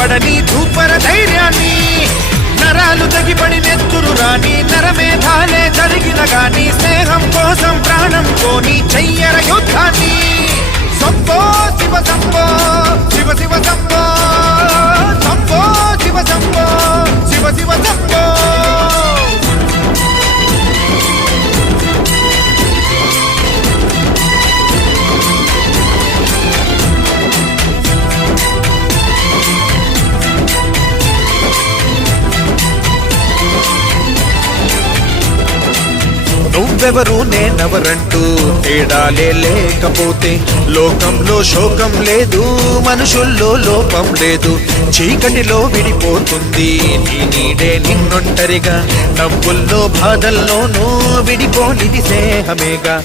పడని ధూపర ధైర్యాన్ని, నరాలు తగిపడి నెత్తురు రాని నరమేధాలే జరిగిన గాని స్నేహం కోసం ప్రాణం కోని చెయ్యర యుద్ధాన్ని. శంభో శివ శంభో శివ శివ శంభో, శంభో శివ శంభో శివ శివ శంభో. నువ్వెవరు నేనెవరంటూ తేడాలే లేకపోతే లోకంలో శోకం లేదు, మనుషుల్లో లోపం లేదు. చీకటిలో విడిపోతుంది నీ నీడే నిన్నొంటరిగా, నవ్వుల్లో బాధల్లోనూ విడిపోనిది స్నేహమేగా.